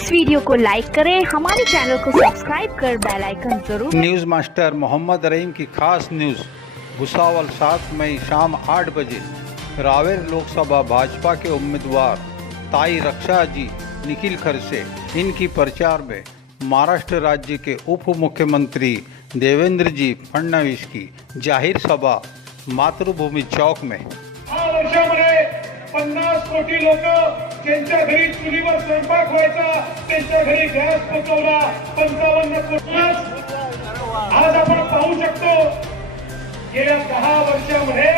इस video को like करें, हमारे चैनल को सब्सक्राइब कर बेल आइकन जरूर। न्यूज़ मास्टर मोहम्मद रहीम की खास न्यूज़। भुसावल 7 मई शाम 8 बजे रावेर लोकसभा भाजपा के उम्मीदवार ताई रक्षा जी निखिल खरसे इनकी प्रचार में महाराष्ट्र राज्य के उप मुख्यमंत्री देवेंद्र जी फडणवीस की जाहीर सभा मातृभूमी चौक में। 50 कोटी लोक ज्यांच्या घरी चुलीवर स्वयंपाक व्हायचा त्यांच्या घरी गॅस पोहोचवला 55 कोटी। आज आपण पाहू शकतो गेल्या 10 वर्षामध्ये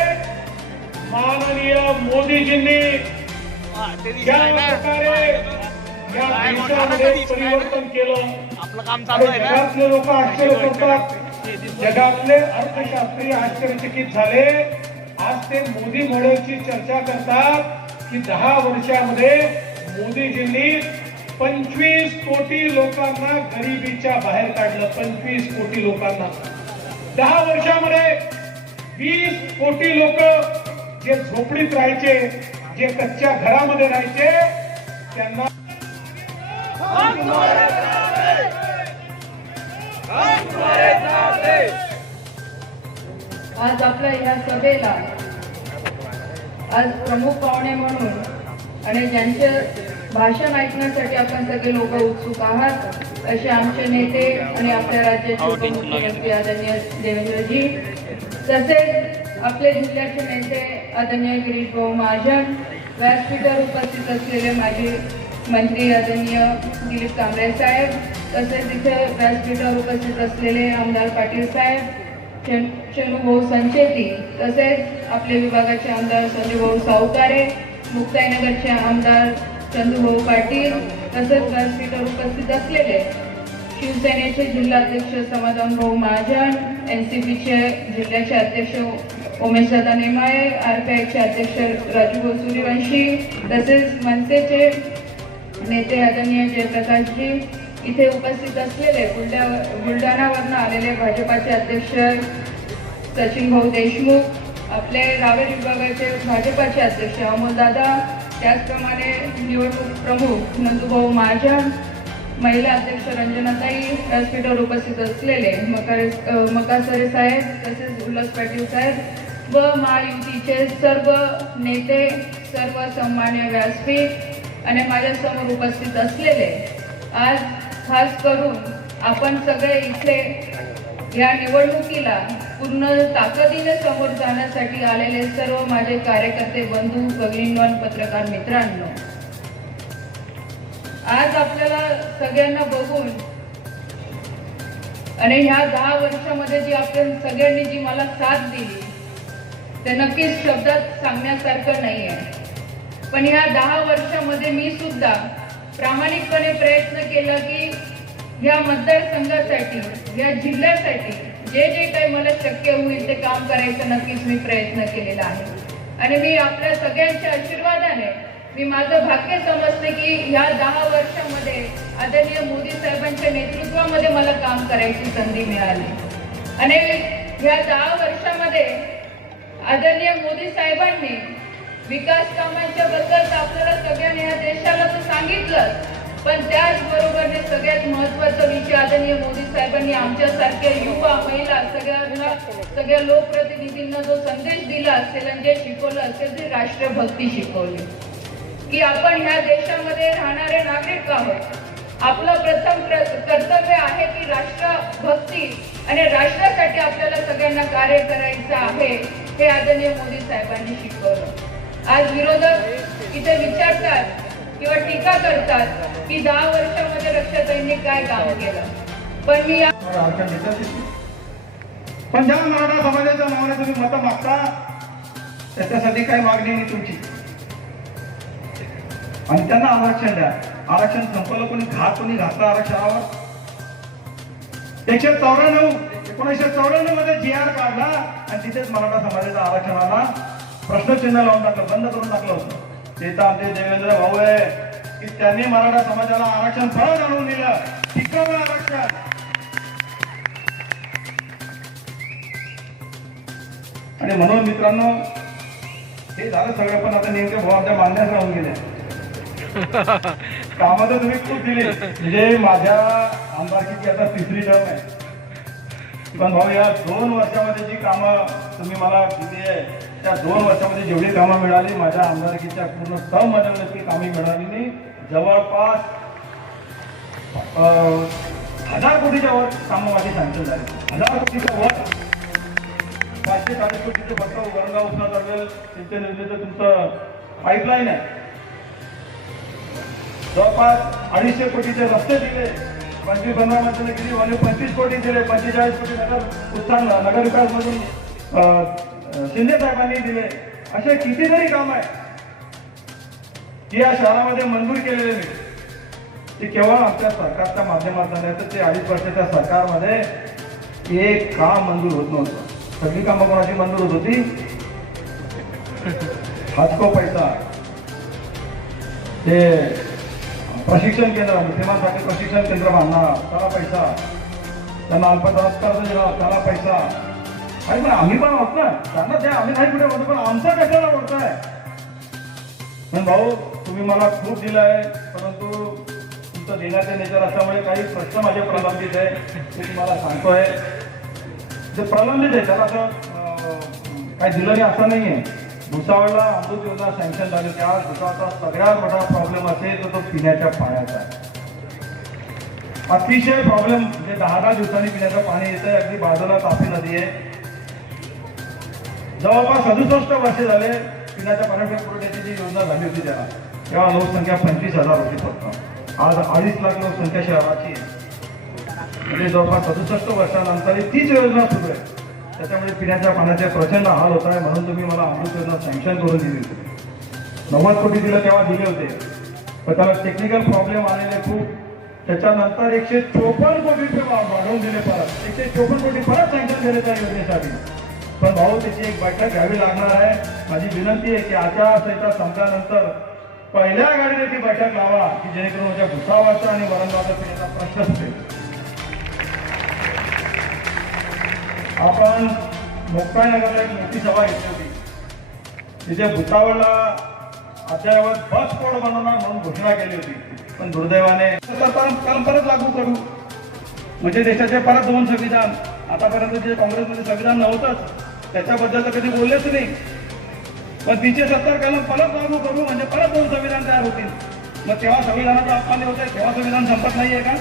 माननीय मोदीजींनी ज्या प्रकारे या देशामध्ये परिवर्तन केलं, आपलं काम चालू आहे ना। जगातले लोक आश्चर्य करतात, जगातले अर्थशास्त्री आश्चर्यचकित झाले। आज ते मोदी मॉडेलची चर्चा करतात की 10 वर्षामध्ये मोदीजींनी 25 कोटी लोकांना गरिबीच्या बाहेर काढलं। 25 कोटी लोकांना 10 वर्षामध्ये 20 कोटी लोक जे झोपडीत राहायचे, जे कच्च्या घरामध्ये राहायचे, त्यांना आज आपल्या ह्या सभेला आज प्रमुख पाहुणे म्हणून आणि ज्यांचे भाषण ऐकण्यासाठी आपण सगळे लोक उत्सुक आहात असे आमचे नेते आणि आपल्या राज्याचे उपमुख्यमंत्री आदरणीय देवेंद्रजी, तसेच आपले जिल्ह्याचे नेते आदरणीय गिरीश भाऊ महाजन, व्यासपीठावर उपस्थित असलेले माजी मंत्री आदरणीय दिलीप कांबळे साहेब, तसेच इथे व्यासपीठावर उपस्थित असलेले आमदार पाटील साहेब, चंदूभाऊ संचेती, तसेच आपले विभागाचे आमदार संजूभाऊ सावकारे, मुक्ताईनगरचे आमदार चंदूभाऊ पाटील, तसेच व्यासपीठावर उपस्थित असलेले शिवसेनेचे जिल्हाध्यक्ष समाधान भाऊ महाजन, एनसीपीचे जिल्ह्याचे अध्यक्ष उमेशदादा नेमाळे, आरपीआयचे अध्यक्ष राजूभाऊ सूर्यवंशी, तसेच मनसेचे नेते आदरणीय जयप्रकाशजी, इथे उपस्थित असलेले बुलढाणावरून आलेले भाजपाचे अध्यक्ष सचिन भाऊ देशमुख, आपले रावेर विभागाचे भाजपाचे अध्यक्ष अमोलदादा, त्याचप्रमाणे निवडणूक प्रमुख नंदूभाऊ महाजन, महिला अध्यक्ष रंजनाताई, व्यासपीठावर उपस्थित असलेले मकासरे साहेब, तसेच उल्हास पाटील साहेब व महायुतीचे सर्व नेते, सर्व सन्मान्य व्यासपीठ आणि माझ्यासमोर उपस्थित असलेले, आज खास करून आपण सगळे इथे या निवडणुकीला पूर्ण ताकदीने समोर जाण्यासाठी आलेले सर्व माझे कार्यकर्ते, बंधू, भगिनींनो, पत्रकार मित्रांनो, आज आपल्याला सगळ्यांना बघून आणि ह्या 10 वर्षामध्ये जी आपण सगळ्यांनी जी मला साथ दिली ते नक्कीच शब्दात सांगण्यासारखं नाही आहे। पण ह्या 10 वर्षामध्ये मी सुद्धा प्रामाणिकपणे प्रयत्न केला की या मतदारसंघासाठी, या जिल्ह्यासाठी जे जे काही मला शक्य होईल ते काम करायचं नक्कीच मी प्रयत्न केलेला आहे। आणि मी आपल्या सगळ्यांच्या आशीर्वादाने मी माझं भाग्य समजते की ह्या 10 वर्षामध्ये आदरणीय मोदी साहेबांच्या नेतृत्वामध्ये मला काम करायची संधी मिळाली। आणि ह्या 10 वर्षामध्ये आदरणीय मोदी साहेबांनी विकास कामांच्या बद्दल आपल्याला सगळ्यांनी या देशाला तर सांगितलं, पण त्याचबरोबर सगळ्यात महत्त्वाचा विषय आदरणीय मोदी साहेबांनी आमच्यासारख्या युवा, महिला, सगळ्या लोकप्रतिनिधींना जो संदेश दिला असेल आणि जे शिकवलं असेल ते राष्ट्रभक्ती शिकवली की आपण ह्या देशामध्ये राहणारे नागरिक आहोत। आपलं प्रथम कर्तव्य आहे की राष्ट्रभक्ती आणि राष्ट्रासाठी आपल्याला सगळ्यांना कार्य करायचं आहे, हे आदरणीय मोदी साहेबांनी शिकवलं। आज विरोधक इथे विचारतात किंवा टीका करतात की 10 वर्षामध्ये रक्षाताईंनी काय काम केलं, पण मी पण ज्या मराठा समाजाच्या नावाने तुम्ही मतं मागता त्याच्यासाठी काय मागणी नाही तुमची, आणि त्यांना आरक्षण द्या। आरक्षण संपलं, कोणी घातलं आरक्षणावर। 1994 मध्ये GR काढला आणि तिथेच मराठा समाजाच्या आरक्षणाला प्रश्नचिन्ह लावून टाकलं, बंद करून टाकलं होतं। ते तर आमचे देवेंद्र भाऊ आहे की त्यांनी मराठा समाजाला आरक्षण परत आणून दिलं, टिकवलं आरक्षण। आणि म्हणून मित्रांनो, हे झालं सगळं, पण आता नेमके भाऊ आमच्या मागण्यास राहून गेले। कामं तर तुम्ही खूप दिली, म्हणजे माझ्या आमदारकीची आता 3री टर्म आहे. पण भाऊ या 2 वर्षामध्ये जी कामं तुम्ही मला दिली आहे, त्या 2 वर्षामध्ये जेवढी कामं मिळाली माझ्या आमदारकीच्या पूर्ण टर्ममध्ये ती कामे मिळाली नाही. जवळपास 1000 कोटीच्या वर कामं माझी सँक्शन झाली. 1000 कोटीच्या वर. 540 कोटीचे फक्त वरणगाव उपसा दरवेल सिंचन योजनेचं तुमचं पाईपलाईन आहे. जवळपास 250 कोटीचे रस्ते दिले. 25-15 मध्ये किती वाले 25 कोटी दिले. 45 कोटी नगर विकास मधून शिंदे साहेबांनी दिले. असे कितीतरी काम आहे की या शहरामध्ये मंजूर केलेले नाही. ते केवळ आमच्या सरकारच्या माध्यमातून आहे. तर ते 2.5 वर्षाच्या सरकारमध्ये एक काम मंजूर होत नव्हतं. सगळी कामं कोणाची मंजूर होत होती? हातको पैसा. ते प्रशिक्षण केंद्र, मुस्लिमांसाठी प्रशिक्षण केंद्र बांधणार, त्याला पैसा. त्यांना अल्पदरात कर्ज देणार, त्याला पैसा. आणि पण आम्ही पण आहोत ना, त्यांना द्या, आम्ही नाही कुठे बोलतो, पण आमचा कशाला बोलताय? पण भाऊ तुम्ही मला खूप दिलं आहे, परंतु तुमचं देण्याचे नेचर असल्यामुळे काही प्रश्न माझे प्रलंबित आहे. ते तुम्हाला सांगतोय, ते प्रलंबित आहे. त्याला असं काही दिलं नाही असं नाही आहे. भुसावळला अमृत योजना सँक्शन झाली. त्या भुसावळचा सगळ्यात मोठा प्रॉब्लेम असेल तर तो पिण्याच्या पाण्याचा आहे. अतिशय प्रॉब्लेम, म्हणजे 10-10 दिवसांनी पिण्याचं पाणी येतं. अगदी बाजूला तापी नदी आहे. जवळपास 67 वर्षे झाले पिण्याच्या पाण्याच्या पुरवठ्याची जी योजना झाली होती त्याला, तेव्हा लोकसंख्या 25,000 होती फक्त. आज 2.5 लाख लोकसंख्या शहराची आहे. म्हणजे जवळपास 67 वर्षानंतर तीच योजना सुरू आहे. त्याच्यामुळे पिण्याच्या पाण्याचे प्रचंड हाल होत आहे. म्हणून तुम्ही मला अमृत योजना सँक्शन करून दिली होती. 90 कोटी दिलं तेव्हा दिले होते, पण त्याला टेक्निकल प्रॉब्लेम आलेले खूप. त्याच्यानंतर 154 कोटी रुपये वाढवून दिले. परत 154 कोटी परत सँक्शन केले त्या योजनेसाठी. पण भाऊ त्याची एक बैठक घ्यावी लागणार आहे. माझी विनंती आहे की आचारसंहिता संपल्यानंतर पहिल्या गाडीने ती बैठक लावा, की जेणेकरून माझ्या भुसावळचा आणि वरणगावचा पिण्याचा प्रश्न सुटेल. आपण मोक्काईनगरला एक मोठी सभा घेतली होती. तिथे भुसावळला अद्ययावत बस कोड बनवणार म्हणून घोषणा केली होती. पण दुर्दैवाने काम परत लागू करू, म्हणजे देशाचे परत 2 संविधान. आतापर्यंत जे काँग्रेसमध्ये संविधान नव्हतंच त्याच्याबद्दल तर कधी बोललेच नाही. पण 370 कलम परत लागू करू म्हणजे परत 2 संविधान तयार होतील. मग तेव्हा संविधानाचा अपमान होतोय, तेव्हा संविधान संपत नाहीये का?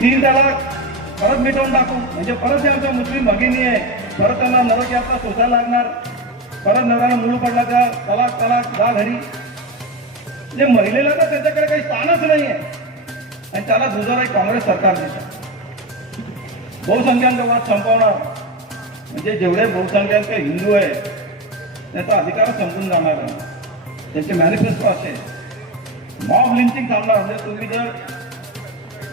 3 त्याला परत मिटवून टाकू म्हणजे परत जे आमच्या मुस्लिम भगिनी आहे, परत त्यांना नरक यात्रा सोसायला लागणार. परत नवऱ्याला मूळ पडला त्या तलाक जा घरी. म्हणजे महिलेला तर त्याच्याकडे काही स्थानच नाही आहे. आणि त्याला दुजारा एक काँग्रेस सरकार देतात. बहुसंख्याक वाद संपवणार म्हणजे जेवढे बहुसंख्याक हिंदू आहे त्याचा अधिकार संपून जाणार आहे. त्यांचे मॅनिफेस्टो असे मॉब लिंचिंग थांबणार. म्हणजे तुम्ही जर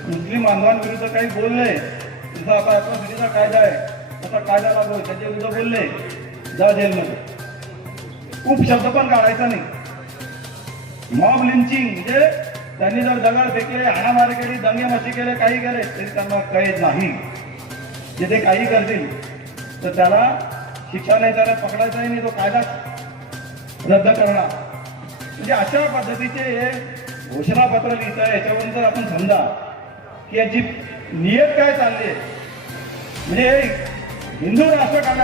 मुस्लिम बांधवांविरुद्ध काही बोलले, जसं आता अॅट्रॉसिटीचा कायदा आहे तसा कायदा लागू आहे, त्याच्या विरुद्ध बोलले जा जेलमध्ये. खूप शब्द पण काढायचा नाही. मॉब लिंचिंग म्हणजे त्यांनी जर दगड फेकले, हाणामारी केली, दंगे मशी केले, काही केले तरी त्यांना कैद नाही. जे ते काही करतील तर त्याला शिक्षा नाही, त्याला पकडायचाही नाही, तो कायदा रद्द करणार. म्हणजे अशा पद्धतीचे हे घोषणापत्र लिहित आहे. याच्यावरून जर आपण समजा की याची नियत काय चालली आहे, म्हणजे हिंदू राष्ट्र काढण्यात